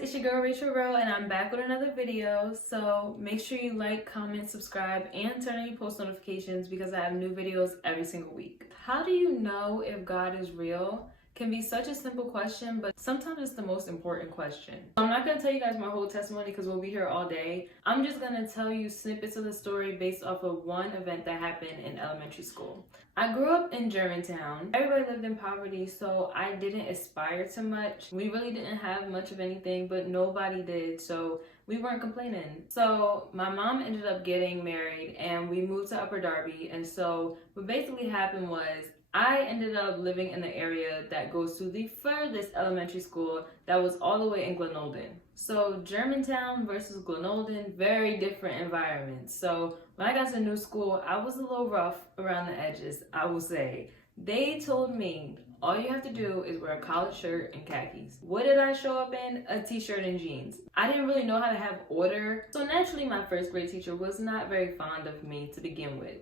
it's your girl Rachel Rowe and I'm back with another video. So make sure you like, comment, subscribe, and turn on your post notifications because I have new videos every single week. How do you know if God is real? Can be such a simple question, but sometimes it's the most important question. I'm not gonna tell you guys my whole testimony because we'll be here all day. I'm just gonna tell you snippets of the story based off of one event that happened in elementary school. I grew up in Germantown. Everybody lived in poverty, so I didn't aspire to much. We really didn't have much of anything, but nobody did, so we weren't complaining. So my mom ended up getting married and we moved to Upper Darby, and so what basically happened was I ended up living in the area that goes to the furthest elementary school that was all the way in Glenolden. So Germantown versus Glenolden, very different environments. So when I got to new school, I was a little rough around the edges, I will say. They told me, all you have to do is wear a collared shirt and khakis. What did I show up in? A t-shirt and jeans. I didn't really know how to have order. So naturally, my first grade teacher was not very fond of me to begin with.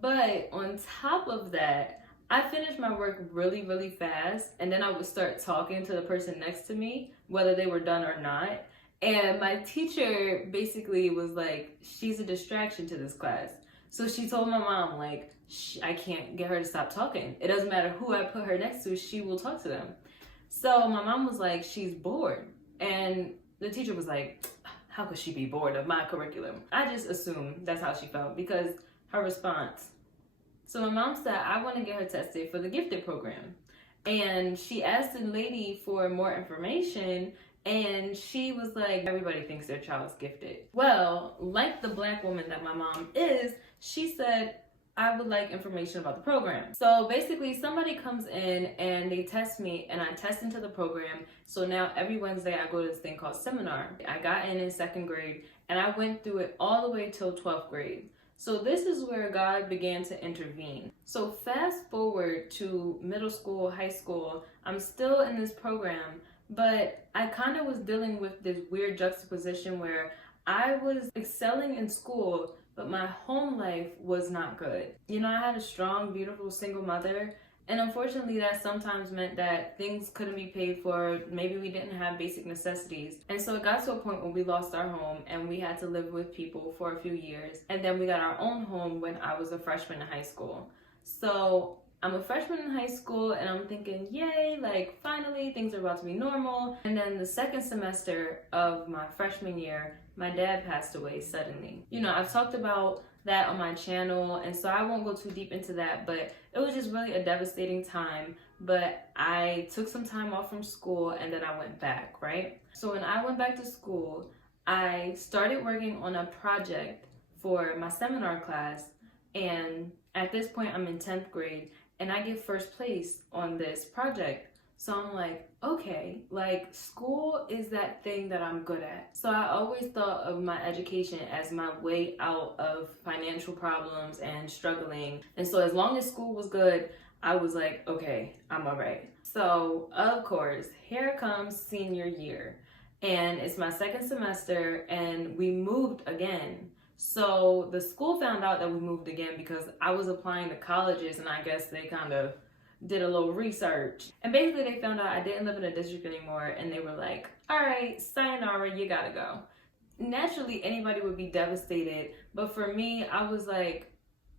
But on top of that, I finished my work really fast, and then I would start talking to the person next to me, whether they were done or not. And my teacher basically was like, she's a distraction to this class. So she told my mom, like, I can't get her to stop talking. It doesn't matter who I put her next to, she will talk to them. So my mom was like, she's bored. And the teacher was like, how could she be bored of my curriculum? I just assumed that's how she felt because her response. So my mom said, I want to get her tested for the gifted program. And she asked the lady for more information, and she was like, everybody thinks their child's gifted. Well, like the Black woman that my mom is, she said, I would like information about the program. So basically somebody comes in and they test me and I test into the program. So now every Wednesday I go to this thing called seminar. I got in second grade and I went through it all the way till 12th grade. So this is where God began to intervene. So fast forward to middle school, high school, I'm still in this program, but I kind of was dealing with this weird juxtaposition where I was excelling in school, but my home life was not good. You know, I had a strong, beautiful single mother, and unfortunately that sometimes meant that things couldn't be paid for. Maybe we didn't have basic necessities. And so it got to a point where we lost our home and we had to live with people for a few years. And then we got our own home when I was a freshman in high school. So I'm a freshman in high school and I'm thinking, yay, like finally things are about to be normal. And then the second semester of my freshman year, my dad passed away suddenly. You know, I've talked about that on my channel, and so I won't go too deep into that, but it was just really a devastating time. But I took some time off from school and then I went back, right? So when I went back to school, I started working on a project for my seminar class, and at this point I'm in 10th grade and I get first place on this project. So I'm like, okay, like school is that thing that I'm good at. So I always thought of my education as my way out of financial problems and struggling. And so as long as school was good, I was like, okay, I'm all right. So of course, here comes senior year. And it's my second semester and we moved again. So the school found out that we moved again because I was applying to colleges, and I guess they kind of did a little research. And basically they found out I didn't live in a district anymore, and they were like, all right, sayonara, you gotta go. Naturally, anybody would be devastated, but for me, I was like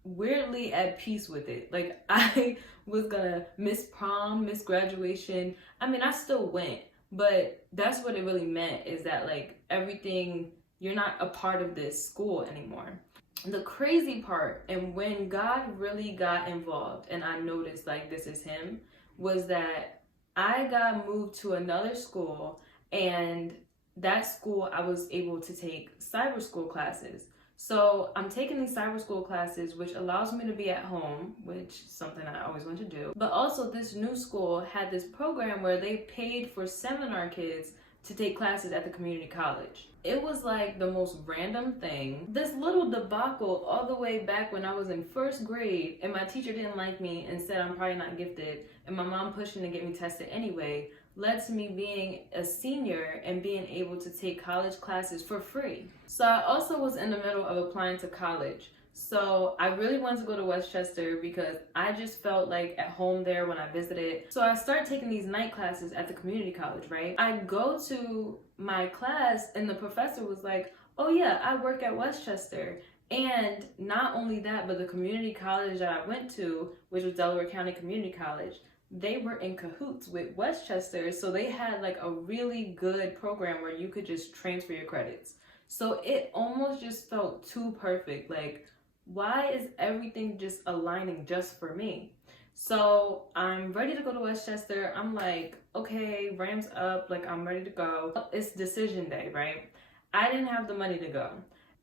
weirdly at peace with it. Like I was gonna miss prom, miss graduation. I mean, I still went, but that's what it really meant, is that like everything, you're not a part of this school anymore. The crazy part, and when God really got involved and I noticed like this is him, was that I got moved to another school, and that school I was able to take cyber school classes. So I'm taking these cyber school classes, which allows me to be at home, which is something I always wanted to do. But also this new school had this program where they paid for seminar kids to take classes at the community college. It was like the most random thing. This little debacle all the way back when I was in first grade and my teacher didn't like me and said I'm probably not gifted, and my mom pushing to get me tested anyway, led to me being a senior and being able to take college classes for free. So I also was in the middle of applying to college. So I really wanted to go to Westchester because I just felt like at home there when I visited. So I started taking these night classes at the community college, right? I go to my class, and the professor was like, oh yeah, I work at Westchester. And not only that, but the community college that I went to, which was Delaware County Community College, they were in cahoots with Westchester. So they had like a really good program where you could just transfer your credits. So it almost just felt too perfect. Like, why is everything just aligning just for me? So I'm ready to go to Westchester. I'm like, okay, Rams up, like I'm ready to go. It's decision day, right? I didn't have the money to go.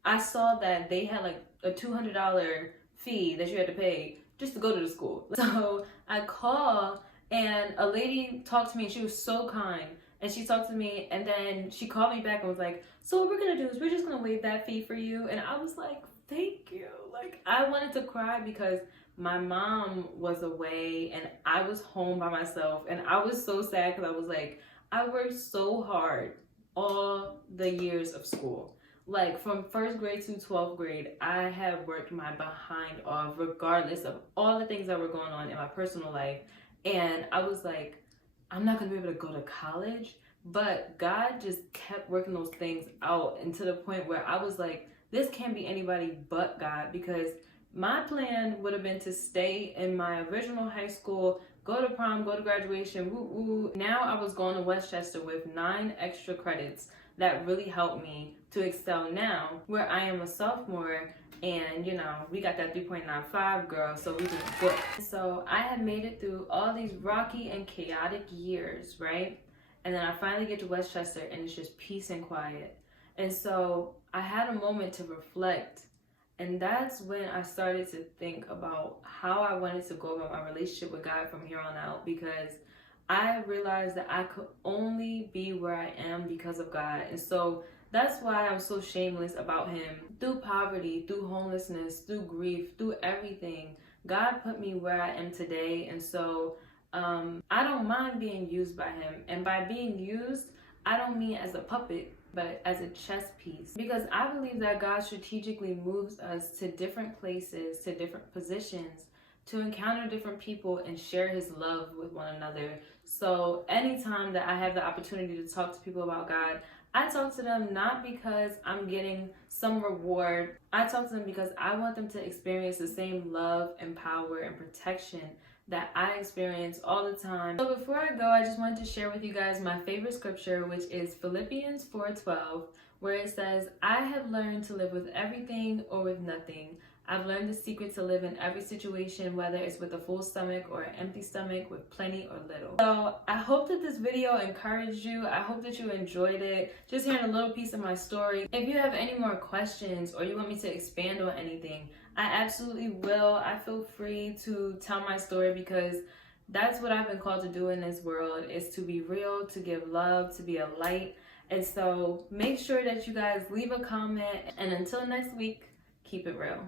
I saw that they had like a $200 fee that you had to pay just to go to the school. So I called and a lady talked to me and she was so kind. And she talked to me and then she called me back and was like, so what we're gonna do is we're just gonna waive that fee for you. And I was like, thank you. Like, I wanted to cry because my mom was away and I was home by myself. And I was so sad because I was like, I worked so hard all the years of school. Like from first grade to 12th grade, I have worked my behind off regardless of all the things that were going on in my personal life. And I was like, I'm not gonna be able to go to college. But God just kept working those things out, and to the point where I was like, this can't be anybody but God, because my plan would have been to stay in my original high school, go to prom, go to graduation, woo woo. Now I was going to Westchester with 9 extra credits that really helped me to excel now, where I am a sophomore and you know, we got that 3.95 girl, so we just good. So I had made it through all these rocky and chaotic years, right? And then I finally get to Westchester and it's just peace and quiet. And so I had a moment to reflect, and that's when I started to think about how I wanted to go about my relationship with God from here on out, because I realized that I could only be where I am because of God. And so that's why I'm so shameless about him. Through poverty, through homelessness, through grief, through everything, God put me where I am today. And so I don't mind being used by him. And by being used, I don't mean as a puppet, but as a chess piece. Because I believe that God strategically moves us to different places, to different positions, to encounter different people and share his love with one another. So anytime that I have the opportunity to talk to people about God, I talk to them not because I'm getting some reward. I talk to them because I want them to experience the same love and power and protection that I experience all the time. So before I go, I just wanted to share with you guys my favorite scripture, which is Philippians 4:12, where it says, I have learned to live with everything or with nothing. I've learned the secret to live in every situation, whether it's with a full stomach or an empty stomach, with plenty or little. So I hope that this video encouraged you. I hope that you enjoyed it. Just hearing a little piece of my story. If you have any more questions or you want me to expand on anything, I absolutely will. I feel free to tell my story, because that's what I've been called to do in this world, is to be real, to give love, to be a light. And so make sure that you guys leave a comment. And until next week, keep it real.